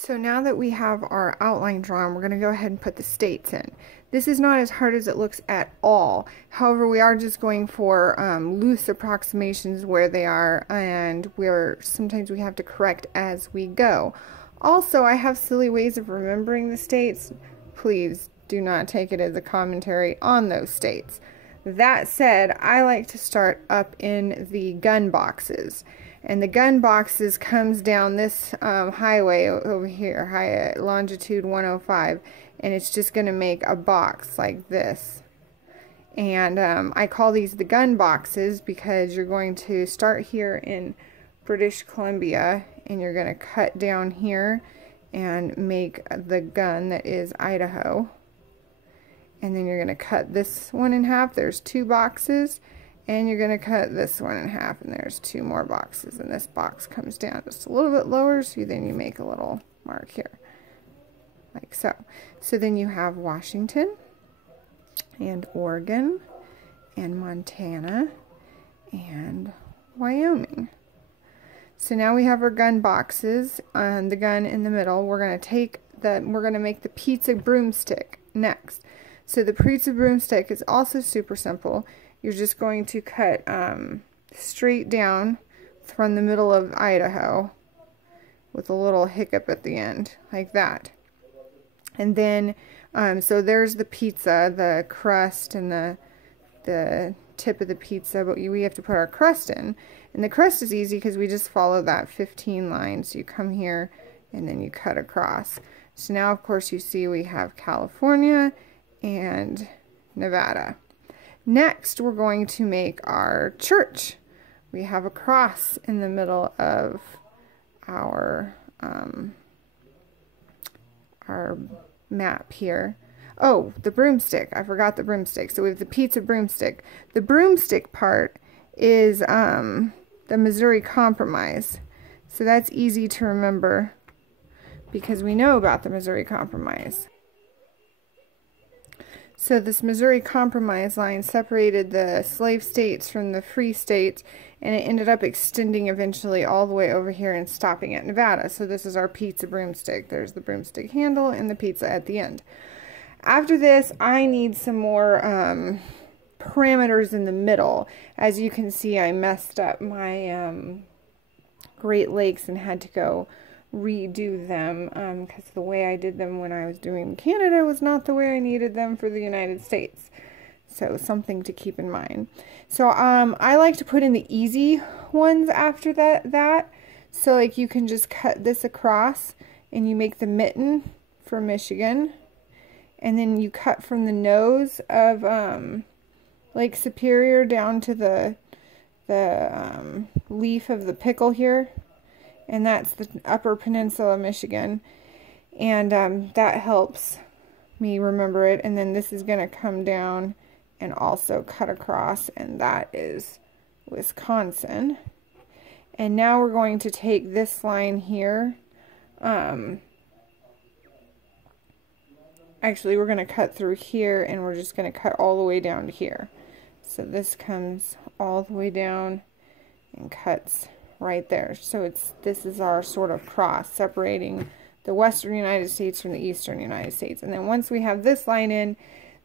So now that we have our outline drawn, we're going to go ahead and put the states in. This is not as hard as it looks at all. However, we are just going for loose approximations where they are, and sometimes we have to correct as we go. Also, I have silly ways of remembering the states. Please do not take it as a commentary on those states. That said, I like to start up in the gun boxes. And the gun boxes comes down this highway over here, longitude 105, and it's just going to make a box like this. And I call these the gun boxes because you're going to start here in British Columbia, and you're going to cut down here and make the gun that is Idaho. And then you're going to cut this one in half. There's 2 boxes. And you're going to cut this one in half, and there's 2 more boxes, and this box comes down just a little bit lower, so then you make a little mark here, like so. So then you have Washington, and Oregon, and Montana, and Wyoming. So now we have our gun boxes, and the gun in the middle. We're going to make the pizza broomstick next. So the pizza broomstick is also super simple. You're just going to cut straight down from the middle of Idaho with a little hiccup at the end, like that. And then, so there's the pizza, the crust, and the tip of the pizza, but we have to put our crust in. And the crust is easy because we just follow that 15 line. So you come here, and then you cut across. So now, of course, you see we have California and Nevada. Next, we're going to make our church. We have a cross in the middle of our map here. Oh, the broomstick. I forgot the broomstick. So we have the pizza broomstick. The broomstick part is the Missouri Compromise. So that's easy to remember because we know about the Missouri Compromise. So this Missouri Compromise line separated the slave states from the free states, and it ended up extending eventually all the way over here and stopping at Nevada. So this is our pizza broomstick. There's the broomstick handle and the pizza at the end. After this, I need some more parameters in the middle. As you can see, I messed up my Great Lakes and had to go redo them because the way I did them when I was doing Canada was not the way I needed them for the United States. So something to keep in mind. So I like to put in the easy ones after that. So like you can just cut this across and you make the mitten for Michigan. And then you cut from the nose of Lake Superior down to the leaf of the pickle here. And that's the Upper Peninsula of Michigan. And that helps me remember it. And then this is going to come down and also cut across. And that is Wisconsin. And now we're going to take this line here. Actually, we're going to cut through here. And we're just going to cut all the way down to here. So this comes all the way down and cuts right there. So this is our sort of cross separating the western United States from the eastern United States. And then once we have this line in,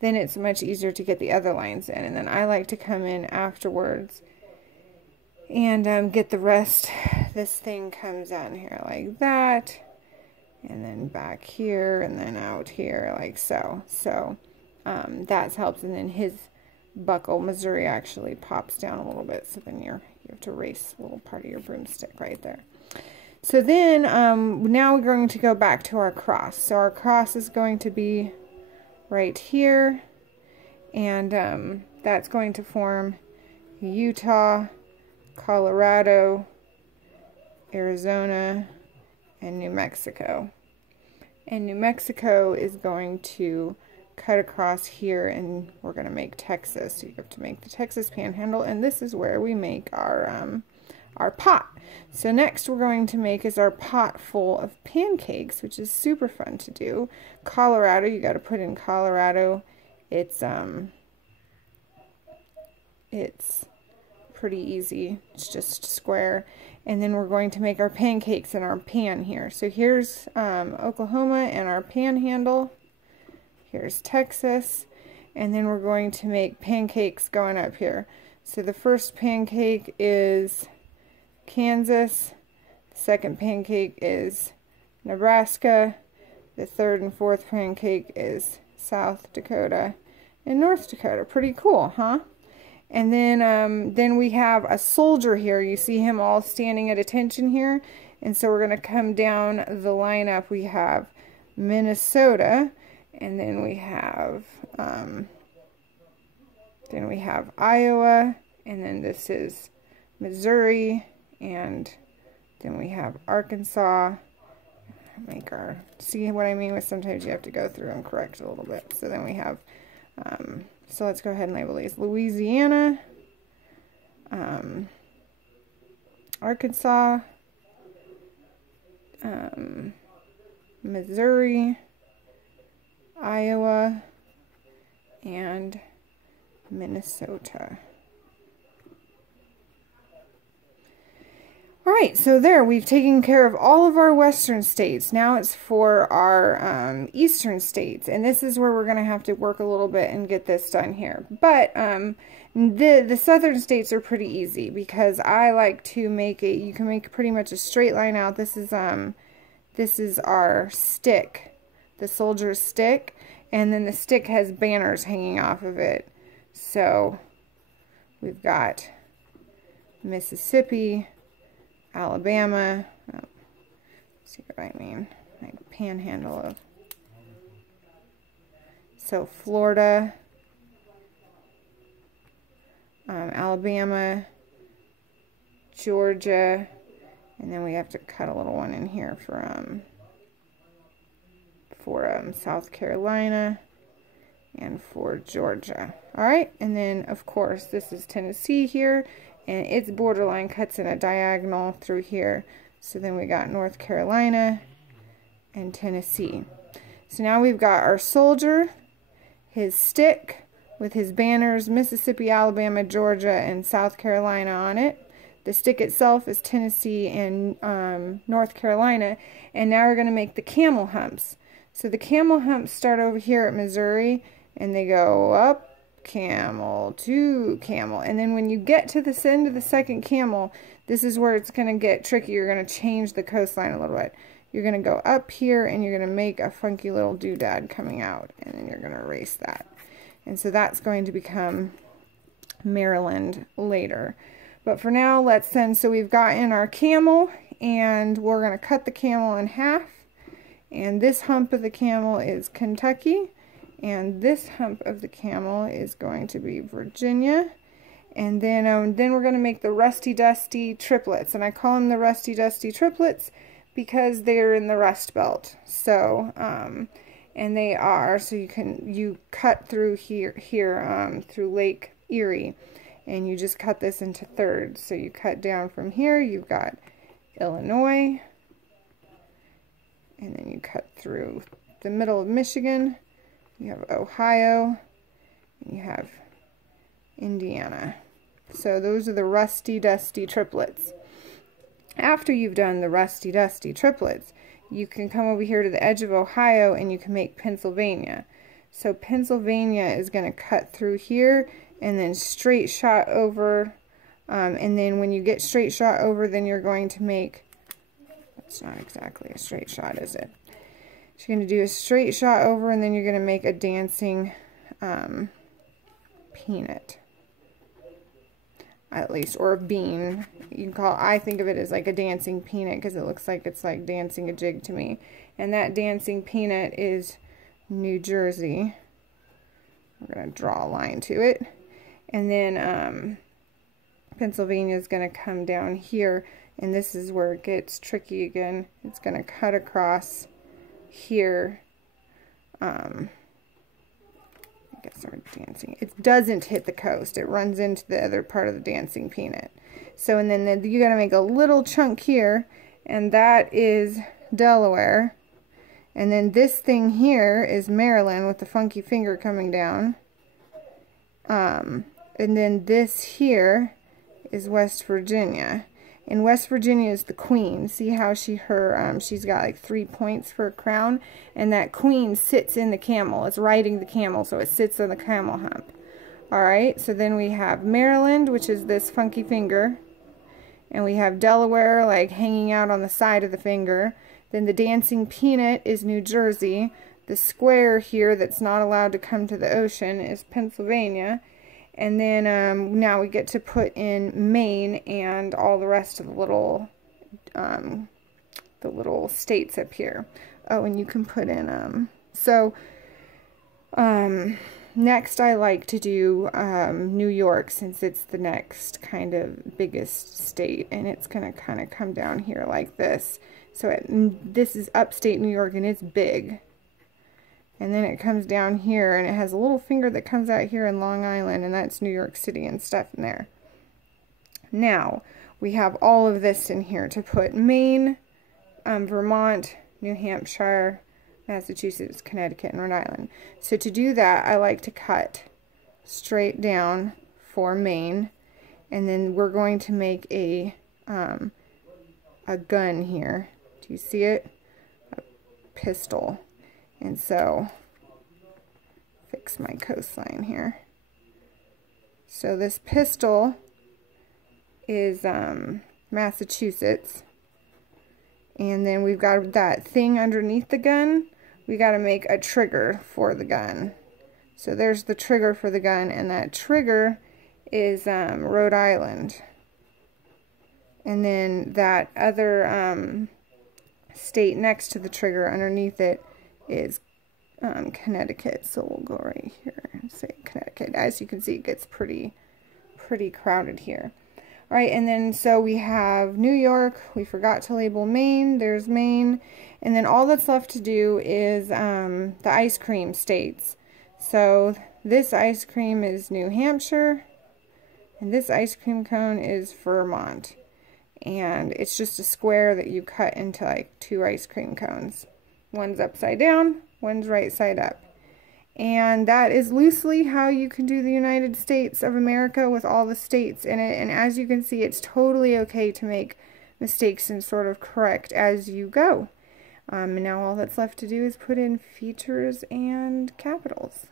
then it's much easier to get the other lines in. And then I like to come in afterwards and get the rest. This thing comes down here like that, and then back here, and then out here like so. So that helps. And then his buckle, Missouri, actually pops down a little bit. So then you have to erase a little part of your broomstick right there. So then now we're going to go back to our cross. So our cross is going to be right here, and that's going to form Utah, Colorado, Arizona, and New Mexico. And New Mexico is going to cut across here, and we're going to make Texas. So you have to make the Texas Panhandle, and this is where we make our pot. So next we're going to make is our pot full of pancakes, which is super fun to do. Colorado, you got to put in Colorado. It's pretty easy. It's just square. And then we're going to make our pancakes in our pan here. So here's Oklahoma and our panhandle. Here's Texas. And then we're going to make pancakes going up here. So the first pancake is Kansas. The second pancake is Nebraska. The third and fourth pancake is South Dakota and North Dakota. Pretty cool, huh? And then we have a soldier here. You see him all standing at attention here. And so we're going to come down the lineup. We have Minnesota, and then we have Iowa, and then this is Missouri, and then we have Arkansas. See what I mean with sometimes you have to go through and correct a little bit. So then we have so let's go ahead and label these. Louisiana, Arkansas, Missouri, Iowa, and Minnesota. Alright, so there, we've taken care of all of our western states. Now it's for our eastern states, and this is where we're going to have to work a little bit and get this done here. But the southern states are pretty easy, because I like to make it, you can make pretty much a straight line out. This is our stick, the soldier's stick, and then the stick has banners hanging off of it. So we've got Mississippi, Alabama, see what I mean, like panhandle of, so Florida, Alabama, Georgia, and then we have to cut a little one in here for South Carolina and for Georgia. All right, and then of course this is Tennessee here, and its borderline cuts in a diagonal through here. So then we got North Carolina and Tennessee. So now we've got our soldier, his stick with his banners, Mississippi, Alabama, Georgia, and South Carolina on it. The stick itself is Tennessee and North Carolina. And now we're going to make the camel humps. So the camel humps start over here at Missouri, and they go up, camel to camel, and then when you get to this end of the second camel, this is where it's going to get tricky. You're going to change the coastline a little bit. You're going to go up here, and you're going to make a funky little doodad coming out, and then you're going to erase that. And so that's going to become Maryland later. But for now, let's send, so we've got in our camel, and we're going to cut the camel in half, and this hump of the camel is Kentucky. And this hump of the camel is going to be Virginia. And then we're going to make the Rusty Dusty triplets. And I call them the Rusty Dusty triplets because they're in the Rust Belt. So, and they are, so you cut through here through Lake Erie. And you just cut this into thirds. So you cut down from here, you've got Illinois. And then you cut through the middle of Michigan. You have Ohio, and you have Indiana. So those are the Rusty Dusty triplets. After you've done the Rusty Dusty triplets, you can come over here to the edge of Ohio and you can make Pennsylvania. So Pennsylvania is going to cut through here and then straight shot over. And then when you get straight shot over, then you're going to make, that's not exactly a straight shot, is it? So you're going to do a straight shot over, and then you're going to make a dancing peanut, at least, or a bean. You can call, I think of it as like a dancing peanut because it looks like it's like dancing a jig to me. And that dancing peanut is New Jersey. We're going to draw a line to it. And then Pennsylvania is going to come down here, and this is where it gets tricky again. It's going to cut across here. I guess our dancing, it doesn't hit the coast, it runs into the other part of the dancing peanut. So, and then you got to make a little chunk here, and that is Delaware. And then this thing here is Maryland with the funky finger coming down. And then this here is West Virginia. And West Virginia is the queen. See how she's got like 3 points for a crown? And that queen sits in the camel. It's riding the camel, so it sits on the camel hump. Alright, so then we have Maryland, which is this funky finger. And we have Delaware, like hanging out on the side of the finger. Then the dancing peanut is New Jersey. The square here that's not allowed to come to the ocean is Pennsylvania. And then now we get to put in Maine and all the rest of the little states up here. Oh, and you can put in next I like to do New York, since it's the next kind of biggest state, and it's gonna kind of come down here like this. So this is upstate New York, and it's big. And then it comes down here, and it has a little finger that comes out here in Long Island, and that's New York City and stuff in there. Now, we have all of this in here to put Maine, Vermont, New Hampshire, Massachusetts, Connecticut, and Rhode Island. So to do that, I like to cut straight down for Maine, and then we're going to make a gun here. Do you see it? A pistol. And so, fix my coastline here. So this pistol is Massachusetts. And then we've got that thing underneath the gun. We got to make a trigger for the gun. So there's the trigger for the gun, and that trigger is Rhode Island. And then that other state next to the trigger underneath it is Connecticut. So we'll go right here and say Connecticut. As you can see, it gets pretty crowded here. All right, and then so we have New York. We forgot to label Maine. There's Maine. And then all that's left to do is the ice cream states. So this ice cream is New Hampshire, and this ice cream cone is Vermont. And it's just a square that you cut into like 2 ice cream cones. One's upside down, one's right side up. And that is loosely how you can do the United States of America with all the states in it. And as you can see, it's totally okay to make mistakes and sort of correct as you go. And now all that's left to do is put in features and capitals.